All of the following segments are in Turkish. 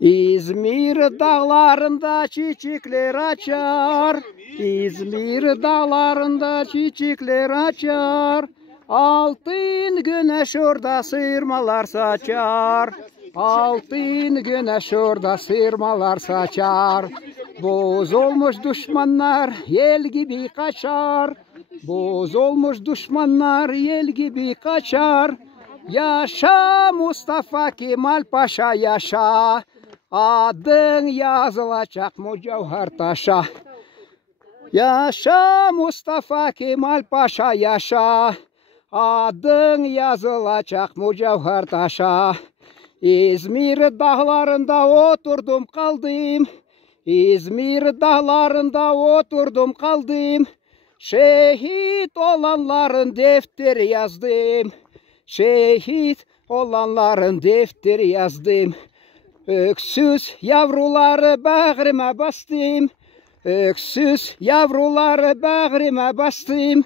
İzmir dağlarında çiçekler açar, İzmir dağlarında çiçekler açar, altın güneş orada sıyırmalar saçar, altın güneş orada sıyırmalar saçar. Boz olmuş düşmanlar yel gibi kaçar, boz olmuş düşmanlar yel gibi kaçar. Yaşa Mustafa Kemal Paşa yaşa, adın yazılacak mücevher taşa. Yaşa Mustafa Kemal Paşa yaşa, adın yazılacak mücevher taşa. İzmir dağlarında oturdum kaldım, İzmir dağlarında oturdum kaldım. Şehit olanların defteri yazdım, şehit olanların defteri yazdım. Öksüz yavruları bağrıma bastım, öksüz yavruları bağrıma bastım.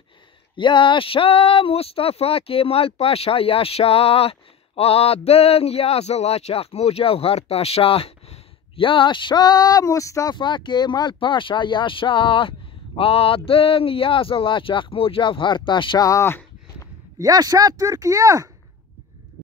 Yaşa Mustafa Kemal Paşa yaşa, adın yazılacak mücevher taşa. Yaşa Mustafa Kemal Paşa yaşa, adın yazılacak mücevher taşa. Yaşa Türkiye!